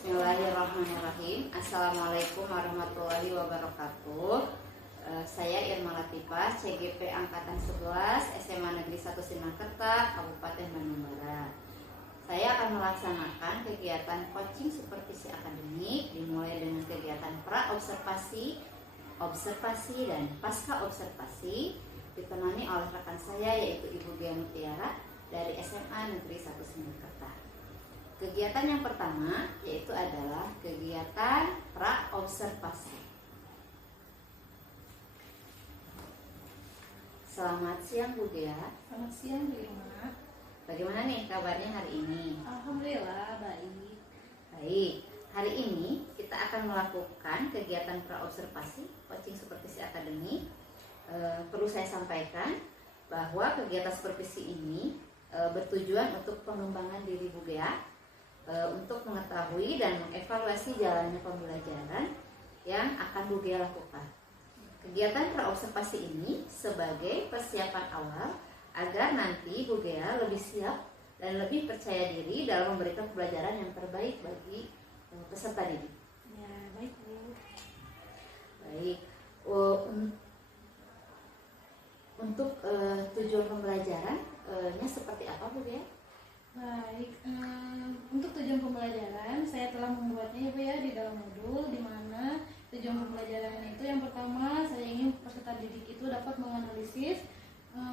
Bismillahirrahmanirrahim. Assalamualaikum warahmatullahi wabarakatuh. Saya Irma Latifah, CGP Angkatan 11, SMA Negeri 1 Sinakerta, Kabupaten Bandung Barat. Saya akan melaksanakan kegiatan coaching supervisi akademik dimulai dengan kegiatan pra-observasi, observasi, dan pasca observasi ditemani oleh rekan saya yaitu Ibu Gia Mutiara dari SMA Negeri 1 Sinakerta. Kegiatan yang pertama yaitu adalah kegiatan pra-observasi. Selamat siang Bu Gia. Selamat siang Bu Irma. Bagaimana nih kabarnya hari ini? Alhamdulillah baik. Baik, hari ini kita akan melakukan kegiatan pra-observasi coaching supervisi akademik. Perlu saya sampaikan bahwa kegiatan supervisi ini bertujuan untuk pengembangan diri Bu Gia, untuk mengetahui dan mengevaluasi jalannya pembelajaran yang akan Bu Gia lakukan. Kegiatan pra-observasi ini sebagai persiapan awal agar nanti Bu Gia lebih siap dan lebih percaya diri dalam memberikan pembelajaran yang terbaik bagi peserta didik. Ya, baik Bu. Baik, untuk tujuan pembelajarannya seperti apa Bu Gia? Baik, untuk tujuan pembelajaran saya telah membuatnya ya Bu ya di dalam modul, di mana tujuan pembelajaran itu yang pertama saya ingin peserta didik itu dapat menganalisis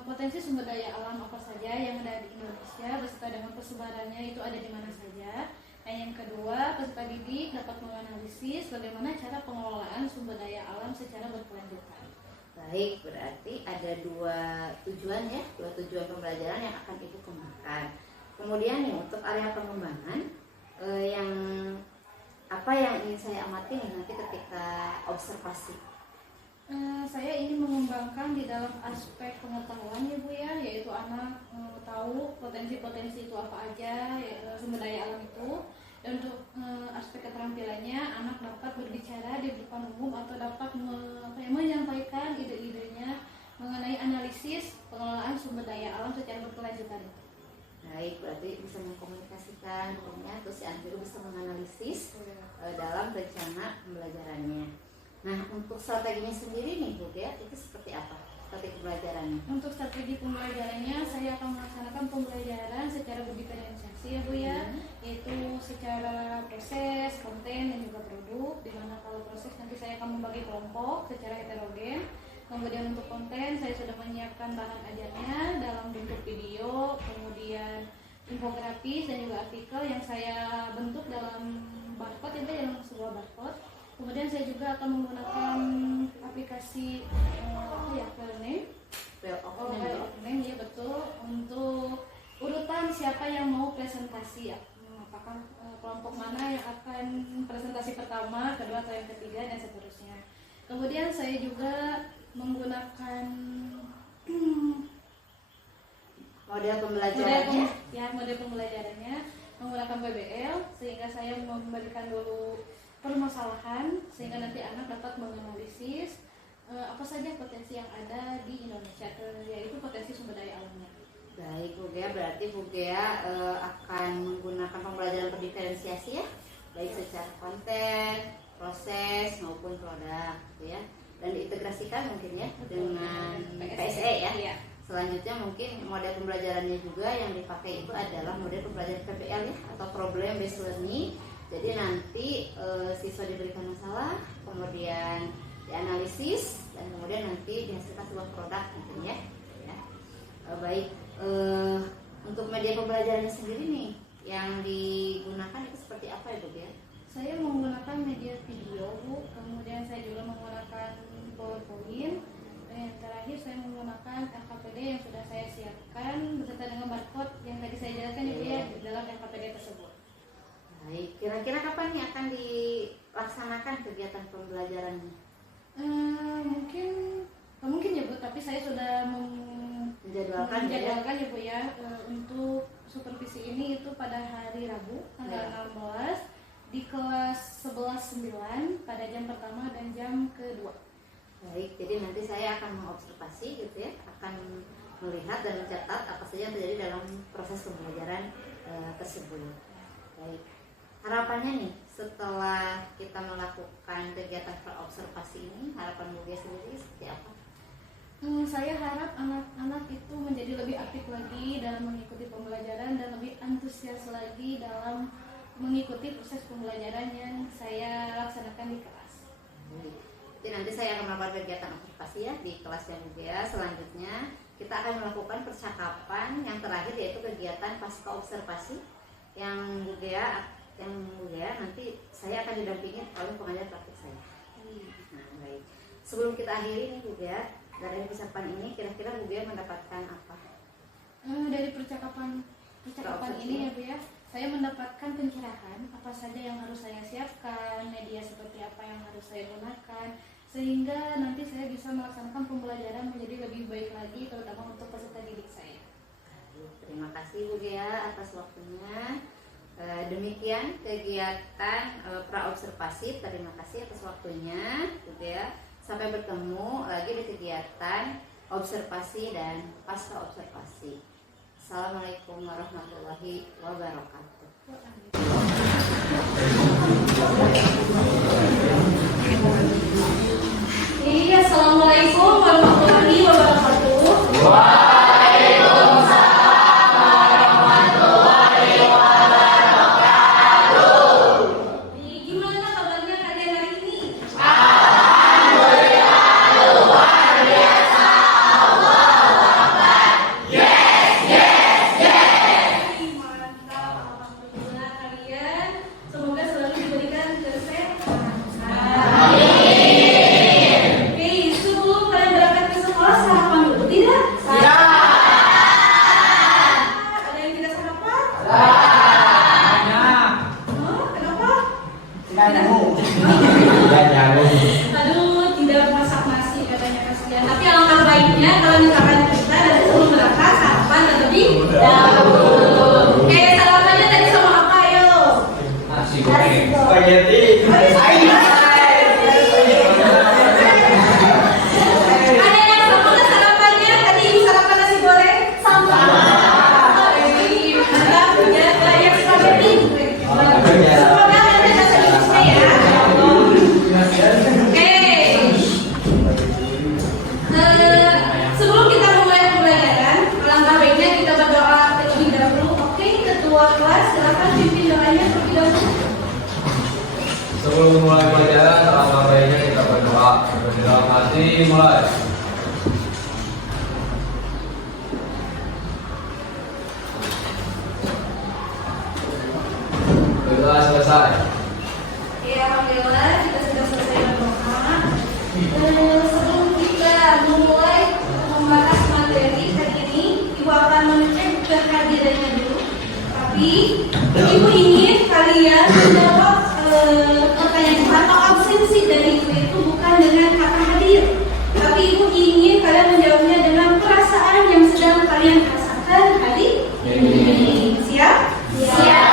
potensi sumber daya alam apa saja yang ada di Indonesia beserta dengan persebarannya itu ada di mana saja. Dan yang kedua, peserta didik dapat menganalisis bagaimana cara pengelolaan sumber daya alam secara berkelanjutan. Baik, berarti ada dua tujuan ya, dua tujuan pembelajaran yang akan Ibu kembangkan. Kemudian nih untuk area pengembangan yang apa yang ingin saya amati nih nanti ketika observasi? Saya ingin mengembangkan di dalam aspek pengetahuan ya Bu ya, yaitu anak tahu potensi-potensi itu apa aja, sumber daya alam itu. Dan untuk aspek keterampilannya, anak dapat berbicara di depan umum atau dapat menyampaikan ide-idenya mengenai analisis pengelolaan sumber daya alam secara berkelanjutan itu. Baik, berarti bisa mengkomunikasikan terus si anak itu bisa menganalisis dalam rencana pembelajarannya. Nah, untuk strateginya sendiri nih Bu Gia, itu seperti apa strategi pembelajarannya? Untuk strategi pembelajarannya, saya akan melaksanakan pembelajaran secara berdiferensiasi ya Bu ya, yaitu secara proses, konten, dan juga produk. Dimana kalau proses nanti saya akan membagi kelompok secara heterogen. Kemudian untuk konten saya sudah menyiapkan bahan ajarnya dalam bentuk video, kemudian infografis dan juga artikel yang saya bentuk dalam barcode itu dalam sebuah barcode. Kemudian saya juga akan menggunakan aplikasi Learning, ya betul, untuk urutan siapa yang mau presentasi, apakah kelompok mana yang akan presentasi pertama, kedua atau yang ketiga dan seterusnya. Kemudian saya juga menggunakan model pembelajarannya menggunakan PBL sehingga saya memberikan dulu permasalahan sehingga nanti anak dapat menganalisis apa saja potensi yang ada di Indonesia, yaitu potensi sumber daya alamnya. Baik Bu Gia, berarti Bu Gia akan menggunakan pembelajaran berdiferensiasi ya, baik secara konten, proses maupun produk gitu ya. Dan diintegrasikan mungkin ya dengan PSE ya. Iya. Selanjutnya mungkin model pembelajarannya juga yang dipakai itu adalah model pembelajaran PBL ya, atau problem based learning. Jadi nanti siswa diberikan masalah, kemudian dianalisis dan kemudian nanti dihasilkan sebuah produk mungkin ya. Baik, untuk media pembelajarannya sendiri nih yang digunakan itu seperti apa ya Bu ya? Saya menggunakan media video Bu, kemudian saya juga menggunakan PowerPoint, dan yang terakhir saya menggunakan LKPD yang sudah saya siapkan beserta dengan barcode yang tadi saya jelaskan itu ya di dalam LKPD tersebut. Baik, kira-kira kapan nih akan dilaksanakan kegiatan pembelajarannya? Mungkin ya Bu, tapi saya sudah menjadwalkan ya Bu ya, untuk supervisi ini itu pada hari Rabu tanggal 16 di kelas 11-9 pada jam pertama dan jam kedua. Baik, jadi nanti saya akan mengobservasi gitu ya, akan melihat dan mencatat apa saja yang terjadi dalam proses pembelajaran tersebut. Baik, harapannya nih setelah kita melakukan kegiatan praobservasi ini, harapan Bu Gia sendiri seperti apa? Saya harap anak-anak itu menjadi lebih aktif lagi dalam mengikuti pembelajaran dan lebih antusias lagi dalam mengikuti proses pembelajaran yang saya laksanakan di kelas. Jadi nanti saya akan melakukan kegiatan observasi ya di kelasnya Bu Gia. Selanjutnya kita akan melakukan percakapan yang terakhir, yaitu kegiatan pasca observasi yang Bu Gia nanti saya akan didampingi oleh pengajar praktik saya. Nah, baik. Sebelum kita akhiri nih Bu Gia, dari percakapan ini kira-kira Bu Gia mendapatkan apa? Dari percakapan ini ya Bu ya, saya mendapatkan pencerahan apa saja yang harus saya siapkan, media seperti apa yang harus saya gunakan, sehingga nanti saya bisa melaksanakan pembelajaran menjadi lebih baik lagi, terutama untuk peserta didik saya. Terima kasih Bu Gia atas waktunya. Demikian kegiatan praobservasi. Terima kasih atas waktunya Bu Gia. Sampai bertemu lagi di kegiatan observasi dan pasca observasi. Assalamualaikum warahmatullahi wabarakatuh. Iya, assalamualaikum warahmatullahi wabarakatuh. Gimana kabarnya kalian hari ini? Mantap, alhamdulillah kalian semoga selalu diberikan kesehatan. Oke, sebelum kalian berangkat ke sekolah sarapan dulu tidak? Ada yang tidak sarapan? Kenapa? Aduh, tidak masak nasi katanya, kasihan. Tapi alangkah baiknya kalau misalkan kita dari sebelum berangkat sarapan lebih dahulu. Oke, sarapannya tadi sama apa ayo? Nasi goreng, spaghetti, Ada yang sama nggak sarapannya? Tadi ibu sarapan nasi goreng sama. Mantap, ya kayak spaghetti. Semoga nanti bahasa Inggrisnya ya. Oke. Sebelum kita mulai pembelajaran, alangkah baiknya kita berdoa terlebih dahulu. Oke, ketua kelas silakan pimpin doanya terlebih dahulu. Sebelum mulai pelajaran, alangkah baiknya kita berdoa. Dalam hati mulai. Berdoa selesai. Oke, alhamdulillah kita sudah selesai berdoa. Sebelum kita memulai membahas materi hari ini, ibu akan mengecek kehadirannya dulu. Tapi ibu ingin kalian menjawab pertanyaan atau absensi dari ibu itu bukan dengan kata hadir, tapi ibu ingin kalian menjawabnya dengan perasaan yang sedang kalian rasakan hari ini. Siap? Siap.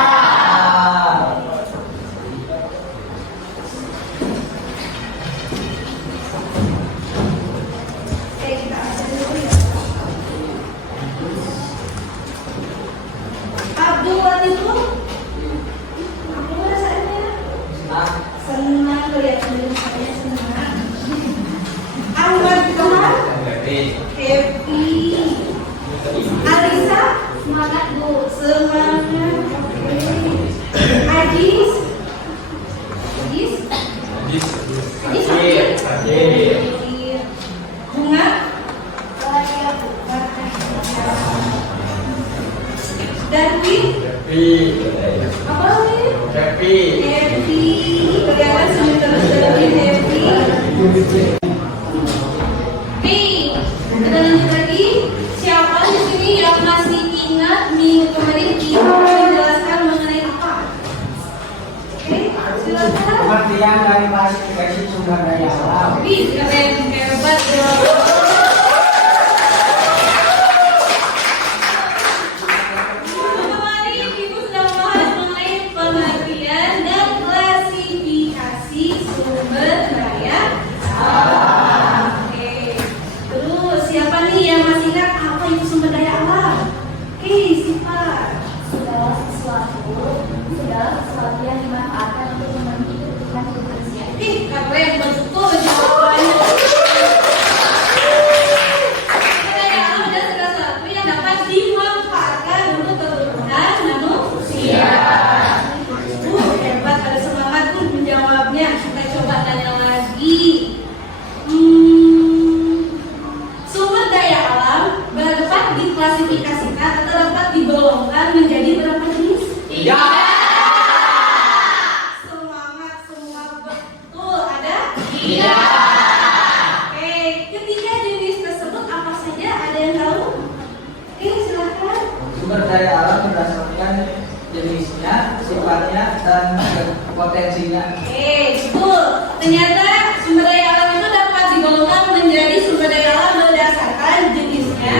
Oke, kita absen dulu ya. Abdul itu apa perasaannya? Senang kelihatan dari saya senang. Ahmad Tuhan happy. Alisa semangat Bu, semangat. Adis hadir. Bunga Darwin apa nih? Happy. Kelihatan senyum terus Darwin happy. Nih, kita lanjut lagi. Siapa di sini yang masih ingat minggu kemarin ibu menjelaskan mengenai apa? Oke, silakan. Pengertian dari klasifikasi sumber daya alam. Wih, keren, hebat dong. Kemarin ibu sudah membahas mengenai pengertian dan klasifikasi sumber daya alam. Oke, terus siapa nih yang masih ingat apa itu sumber daya alam? Oke, sifat segala sesuatu segala sesuatu yang dimanfaatkan untuk memenuhi kebutuhan hidup manusia. Ih, keren betul jawabannya. Sumber daya alam adalah segala sesuatu yang dapat dimanfaatkan untuk kebutuhan manusia. Hebat, ada semangat tuh menjawabnya. Kita coba tanya lagi. Sumber daya alam dapat diklasifikasikan atau dapat digolongkan menjadi berapa jenis? Iya. Semangat semua betul. Ada? Iya. Oke, ketiga jenis tersebut apa saja? Ada yang tahu? Oke, silahkan. Sumber daya alam berdasarkan jenisnya, sifatnya, dan potensinya. Oke, betul. Ternyata sumber daya alam itu dapat digolongkan menjadi sumber daya alam berdasarkan jenisnya,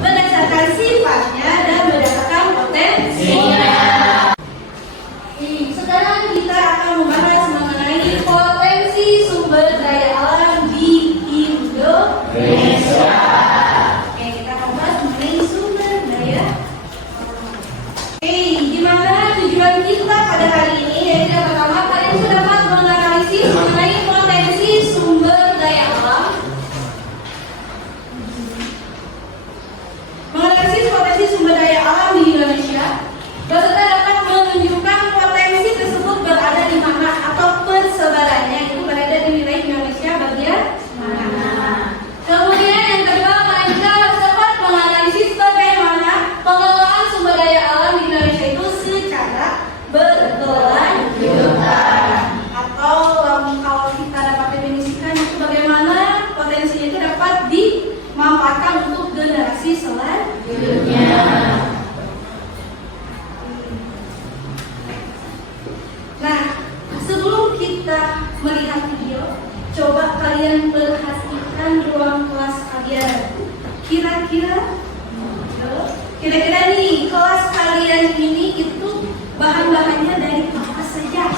berdasarkan sifatnya, dan berdasarkan potensinya. Sekarang kita akan membahas mengenai potensi sumber daya alam di Indonesia. Oke, kita akan bahas mengenai sumber daya alam. Oke, gimana tujuan kita pada hari ini? Yaitu yang pertama, kalian sudah dapat menganalisis mengenai potensi sumber daya alam. Menganalisis potensi sumber daya alam di Indonesia. Peserta dapat menunjukkan potensi tersebut berada di mana atau persebarannya itu berada di wilayah Indonesia bagian mana. Kemudian yang kedua, mereka dapat menganalisis bagaimana pengelolaan sumber daya alam di Indonesia itu secara berkelanjutan. Atau kalau kita dapat definisikan itu bagaimana potensinya itu dapat dimanfaatkan untuk generasi selanjutnya. Nah, sebelum kita melihat video, coba kalian perhatikan ruang kelas kalian. Kira-kira nih kelas kalian ini itu bahan-bahannya dari apa saja?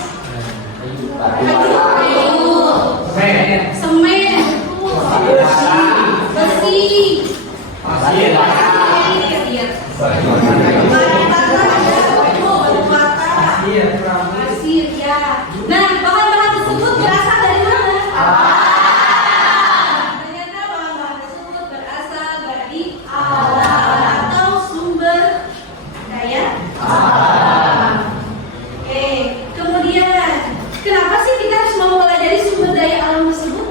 Semen, besi, pasir, pasir, ya. Nah, bahan-bahan tersebut berasal dari mana? Ternyata bahan-bahan tersebut berasal dari alam atau sumber daya alam. Oke, kemudian kenapa sih kita harus mempelajari sumber daya alam tersebut?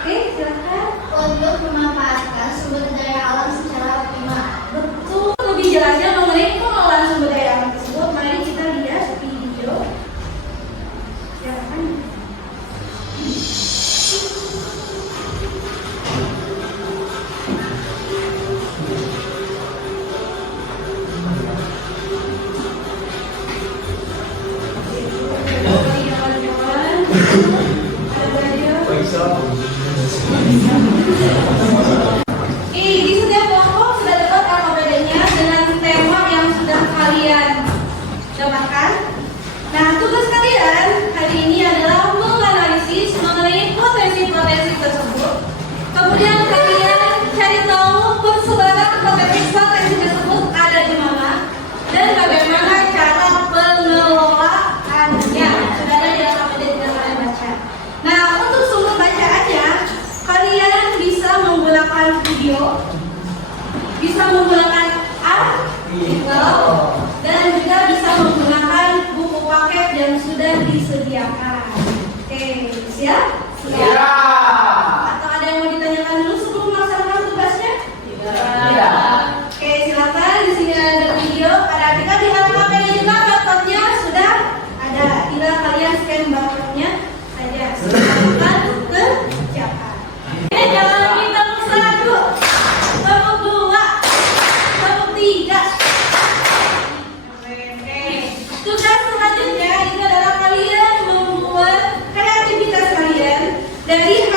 Oke, silakan. Untuk memanfaatkan sumber daya alam secara optimal. Betul, lebih jelasnya mengenai pengelolaan sumber daya alam tersebut, mari kita lihat video. Silakan. Di setiap kelompok sudah dapat apa bedanya dengan tema yang sudah kalian dapatkan. Nah, tugas kalian hari ini adalah menganalisis mengenai potensi-potensi tersebut. Kemudian kalian cari tahu persebaran potensi tersebut ada di mana dan bagaimana cara pengelolaannya. Sudah ada di dalam APD yang kalian baca. Nah, untuk sumber bacaannya, kalian bisa menggunakan video, bisa menggunakan artikel, dan juga bisa menggunakan buku paket yang sudah disediakan. Oke, siap? Atau ada yang mau ditanyakan dulu sebelum melaksanakan tugasnya? Tidak. Oke, silakan. Di sini ada video, ada artikel di halaman ini juga barcode-nya sudah ada. Tinggal kalian scan barcode-nya saja. Silakan kerjakan. Jangan minta nomor 1, nomor 2, nomor 3. Tugas selanjutnya itu adalah kalian membuat kreativitas kalian dari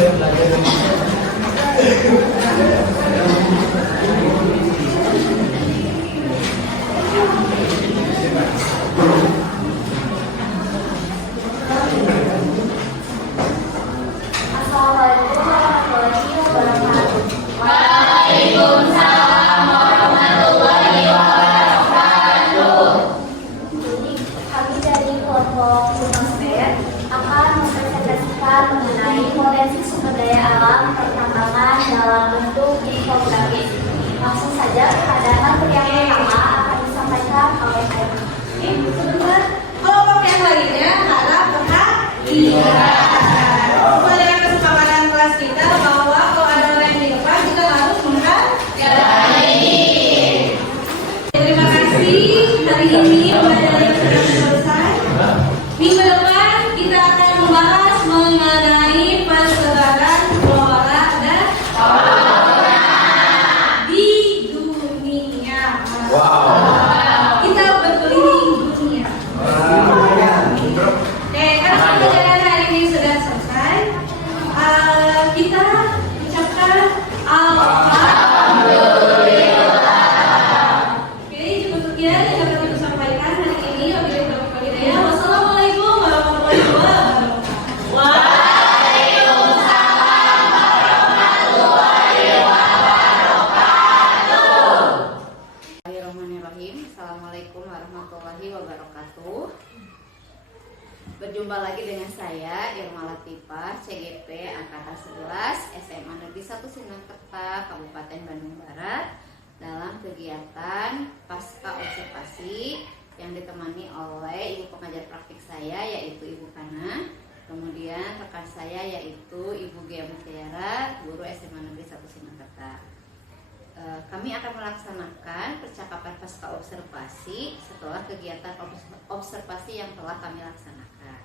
Assalamualaikum warahmatullahi wabarakatuh. Jadi, kami dari kelompok Humasfer akan mempresentasikan mengenai potensi sumber daya alam pertambangan dalam bentuk infografis. Langsung saja pada materi yang pertama akan disampaikan oleh Aini. Sebentar, kelompok yang lainnya harap perhatian. Pada kesepakatan kelas kita bahwa kalau ada orang yang di depan kita harus menghadiri. Terima kasih, hari ini pembelajaran sudah selesai. Minggu depan kita akan membahas mengenai persebaran flora dan fauna di dunia. Kita berkeliling dunia. Oke, karena pembelajaran hari ini sudah selesai, kita ucapkan alhamdulillah. Oke, cukup sekian yang dapat kita sampaikan hari ini. Wassalamualaikum warahmatullahi wabarakatuh. Bismillahirrahmanirrahim. Assalamualaikum warahmatullahi wabarakatuh. Berjumpa lagi dengan saya Irma Latifah, CGP Angkatan 11 SMA Negeri 1 Sindangkerta, Kabupaten Bandung Barat, dalam kegiatan pasca observasi yang ditemani oleh ibu pengajar praktik saya yaitu Ibu Kana, kemudian rekan saya yaitu Ibu Gia Mutiara, guru SMA Negeri 1 Sindangkerta. Kami akan melaksanakan percakapan pasca observasi setelah kegiatan observasi yang telah kami laksanakan.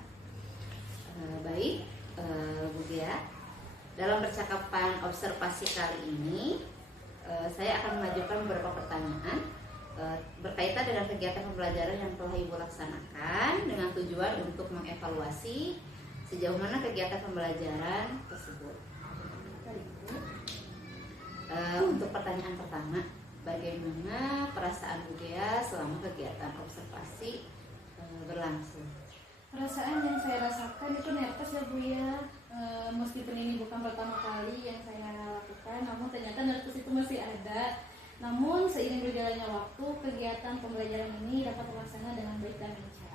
Baik, Bu Gia, dalam percakapan observasi kali ini saya akan mengajukan beberapa pertanyaan berkaitan dengan kegiatan pembelajaran yang telah Ibu laksanakan dengan tujuan untuk mengevaluasi sejauh mana kegiatan pembelajaran tersebut. Untuk pertanyaan pertama, bagaimana perasaan Bu Gia selama kegiatan observasi berlangsung? Perasaan yang saya rasakan itu nervous ya Bu ya. Meskipun ini bukan pertama kali yang saya lakukan, namun ternyata nervous itu masih ada. Namun seiring berjalannya waktu, kegiatan pembelajaran ini dapat terlaksana dengan baik dan lancar.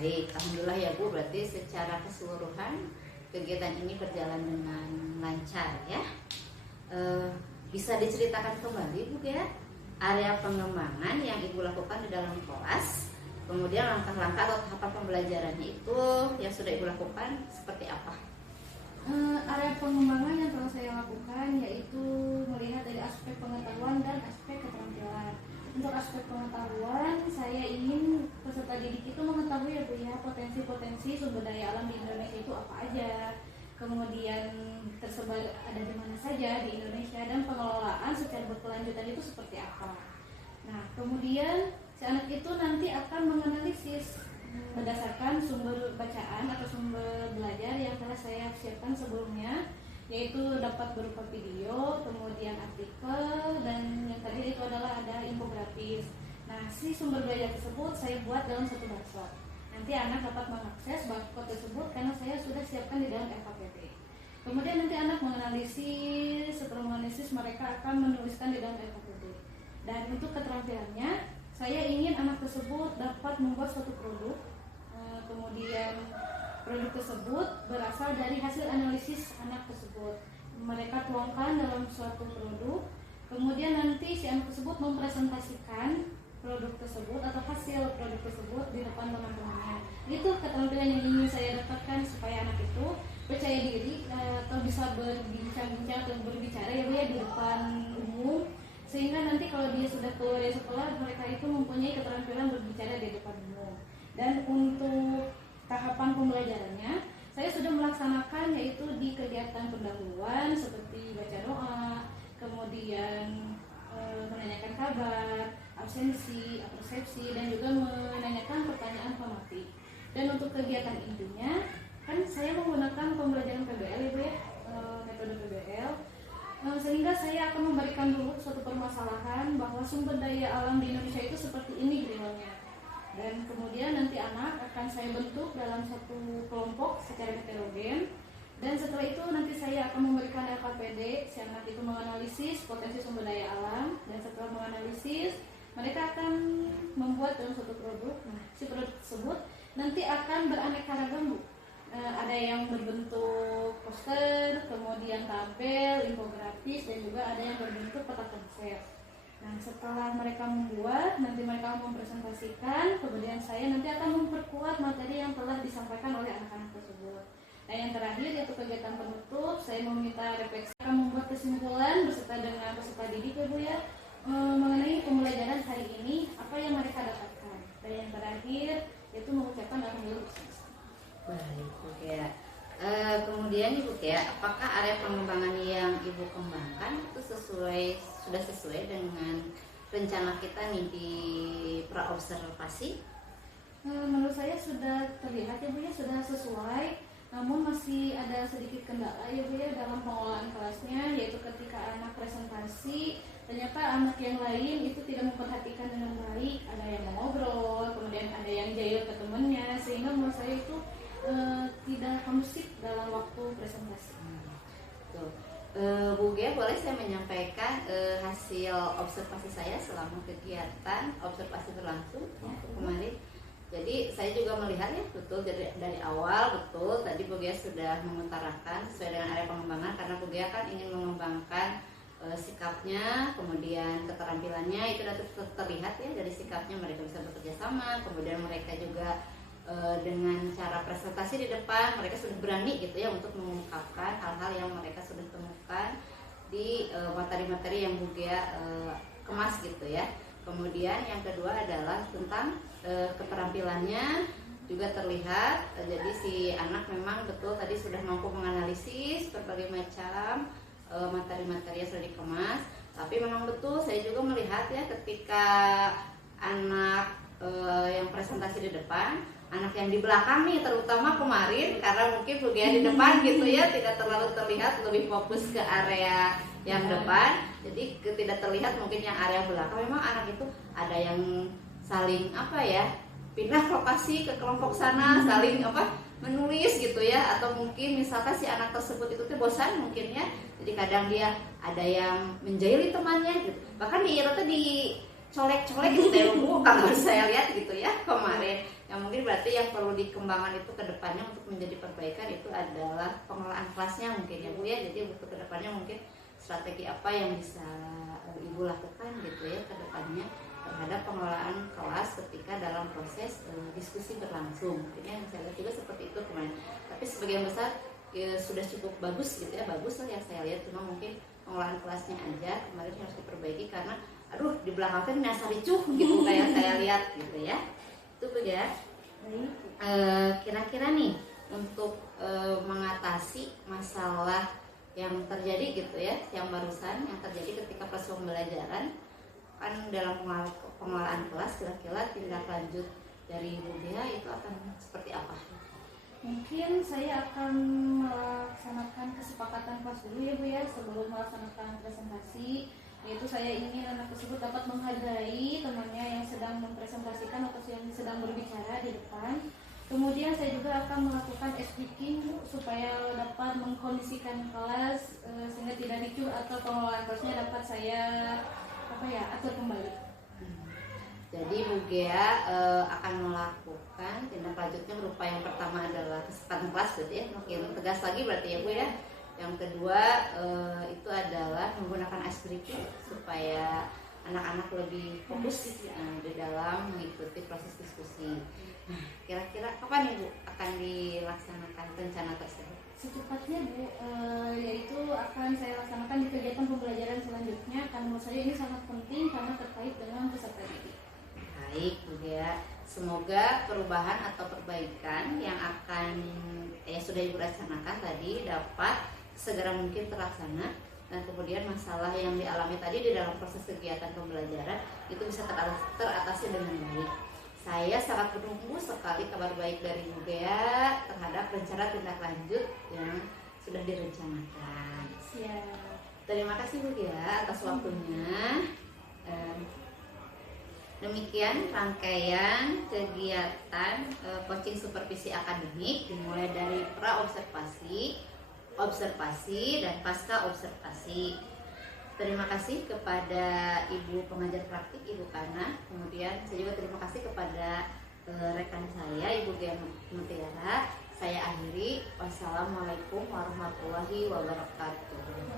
Baik, alhamdulillah ya Bu, berarti secara keseluruhan kegiatan ini berjalan dengan lancar ya. Bisa diceritakan kembali Bu ya, area pengembangan yang Ibu lakukan di dalam kelas, kemudian langkah-langkah atau tahapan pembelajarannya itu yang sudah Ibu lakukan seperti apa? Area pengembangan yang telah saya lakukan yaitu melihat dari aspek pengetahuan dan aspek keterampilan. Untuk aspek pengetahuan, saya ingin peserta didik itu mengetahui ya Bu ya, potensi-potensi sumber daya alam di Indonesia itu apa aja, kemudian tersebar ada di mana saja di Indonesia, dan pengelolaan secara berkelanjutan itu seperti apa. Nah, kemudian si anak itu nanti akan menganalisis berdasarkan sumber bacaan atau sumber belajar yang telah saya siapkan sebelumnya, yaitu dapat berupa video, kemudian artikel, dan yang tadi itu adalah ada infografis. Nah, si sumber belajar tersebut saya buat dalam satu barcode. Nanti anak dapat mengakses barcode tersebut karena saya sudah siapkan di dalam LKPP. Kemudian nanti anak menganalisis, setelah menganalisis mereka akan menuliskan di dalam LKPP. Dan untuk keterampilannya, saya ingin anak tersebut dapat membuat suatu produk, kemudian produk tersebut berasal dari hasil analisis anak tersebut. Mereka tuangkan dalam suatu produk, kemudian nanti si anak tersebut mempresentasikan produk tersebut atau hasil produk tersebut di depan teman-temannya. Itu keterampilan yang ingin saya dapatkan supaya anak itu percaya diri atau bisa berbincang-bincang atau berbicara ya Bu ya di depan umum, sehingga nanti kalau dia sudah keluar dari sekolah mereka itu mempunyai keterampilan berbicara di depan umum. Dan untuk tahapan pembelajarannya saya sudah melaksanakan yaitu di kegiatan pendahuluan seperti baca doa, kemudian menanyakan kabar, absensi, persepsi, dan juga menanyakan pertanyaan pematik. Dan untuk kegiatan intinya kan saya menggunakan pembelajaran PBL Ibu ya, metode PBL, sehingga saya akan memberikan dulu suatu permasalahan bahwa sumber daya alam di Indonesia itu seperti ini realnya. Dan kemudian nanti anak akan saya bentuk dalam satu kelompok secara heterogen. Dan setelah itu nanti saya akan memberikan LKPD, si anak itu menganalisis potensi sumber daya alam. Dan setelah menganalisis, mereka akan membuat dalam suatu produk. Nah, si produk tersebut nanti akan beraneka ragam Bu. Ada yang berbentuk poster, kemudian tabel, infografis, dan juga ada yang berbentuk peta konsep. Nah, setelah mereka membuat, nanti mereka mempresentasikan, kemudian saya nanti akan memperkuat materi yang telah disampaikan oleh anak-anak tersebut. Nah, yang terakhir yaitu kegiatan penutup, saya meminta refleksi akan membuat kesimpulan beserta dengan peserta didik ya Bu ya, mengenai pembelajaran hari ini, apa yang mereka dapatkan. Dan yang terakhir yaitu mengucapkan alhamdulillah. Baik, Bu Gea. Kemudian Ibu Gea, apakah area pengembangan yang Ibu kembangkan itu sudah sesuai dengan rencana kita nih di praobservasi? Menurut saya sudah terlihat ya Bu ya, sudah sesuai. Namun masih ada sedikit kendala ya Bu ya dalam pengelolaan kelasnya, yaitu ketika anak presentasi ternyata anak yang lain itu tidak memperhatikan dengan baik, ada yang mengobrol, kemudian ada yang jahil ke temannya, sehingga menurut saya itu tidak kondusif dalam waktu presentasi. Tuh. Bu Gea, boleh saya menyampaikan hasil observasi saya selama kegiatan observasi berlangsung kemarin. Jadi saya juga melihat ya betul dari awal betul tadi Bu Gea sudah mengutarakan sesuai dengan area pengembangan, karena Bu Gea kan ingin mengembangkan sikapnya, kemudian keterampilannya itu sudah terlihat ya dari sikapnya, mereka bisa bekerja sama, kemudian mereka juga dengan cara presentasi di depan mereka sudah berani gitu ya untuk mengungkapkan hal-hal yang mereka sudah temukan di materi-materi yang Bu Gea kemas gitu ya. Kemudian yang kedua adalah tentang keterampilannya juga terlihat, jadi si anak memang betul tadi sudah mampu menganalisis berbagai macam materi-materi yang sudah dikemas. Tapi memang betul saya juga melihat ya ketika anak yang presentasi di depan, anak yang di belakang nih terutama kemarin karena mungkin Bu Gea di depan gitu ya tidak terlalu terlihat, lebih fokus ke area yang depan, jadi tidak terlihat mungkin yang area belakang. Memang anak itu ada yang saling pindah lokasi ke kelompok sana, saling menulis gitu ya, atau mungkin misalkan si anak tersebut itu bosan mungkin ya, jadi kadang dia ada yang menjahili temannya gitu, bahkan di colek-colek gitu ya Bu, kalau saya lihat gitu ya kemarin. Yang mungkin berarti yang perlu dikembangkan itu ke depannya untuk menjadi perbaikan itu adalah pengelolaan kelasnya mungkin ya Bu ya. Jadi untuk ke depannya mungkin strategi apa yang bisa Ibu lakukan gitu ya ke depannya terhadap pengelolaan kelas ketika dalam proses diskusi berlangsung. Mungkin yang saya lihat juga seperti itu kemarin. Tapi sebagian besar ya, sudah cukup bagus gitu ya, bagus lah yang saya lihat, cuma mungkin pengelolaan kelasnya aja kemarin harus diperbaiki karena di belakangnya nyasar ricuh gitu kayak saya lihat gitu ya. Itu Bu ya. Kira-kira nih untuk mengatasi masalah yang terjadi gitu ya, yang barusan yang terjadi ketika proses pembelajaran kan dalam pengelolaan kelas, kira-kira tindak lanjut dari Bu Gea itu akan seperti apa? Mungkin saya akan melaksanakan kesepakatan kelas dulu ya Bu ya sebelum melaksanakan presentasi, yaitu saya ingin anak tersebut dapat menghargai temannya yang sedang mempresentasikan atau yang sedang berbicara di depan. Kemudian saya juga akan melakukan speaking supaya dapat mengkondisikan kelas sehingga tidak ricuh atau pengelolaan kelasnya dapat saya atur kembali. Jadi Bu Gea akan melakukan tindak lanjutnya berupa yang pertama adalah kesempatan kelas berarti ya, makin tegas lagi berarti ya Bu ya. Yang kedua itu adalah menggunakan ice breaking supaya anak-anak lebih fokus di dalam mengikuti proses diskusi. Nah, kira-kira kapan nih Bu akan dilaksanakan rencana tersebut? Secepatnya Bu, yaitu akan saya laksanakan di kegiatan pembelajaran selanjutnya. Karena menurut saya ini sangat penting karena terkait dengan peserta didik. Baik Bu Gea, semoga perubahan atau perbaikan yang akan sudah Ibu rencanakan tadi dapat segera mungkin terlaksana, dan kemudian masalah yang dialami tadi di dalam proses kegiatan pembelajaran itu bisa teratasi dengan baik. Saya sangat menunggu sekali kabar baik dari Ibu Gea terhadap rencana tindak lanjut yang sudah direncanakan. Siap. Terima kasih Bu Gea atas waktunya. Demikian rangkaian kegiatan coaching supervisi akademik dimulai dari pra-observasi, observasi, dan pasca observasi. Terima kasih kepada Ibu pengajar praktik Ibu Kana. Kemudian saya juga terima kasih kepada rekan saya Ibu Gea Mutiara. Saya akhiri. Wassalamualaikum warahmatullahi wabarakatuh.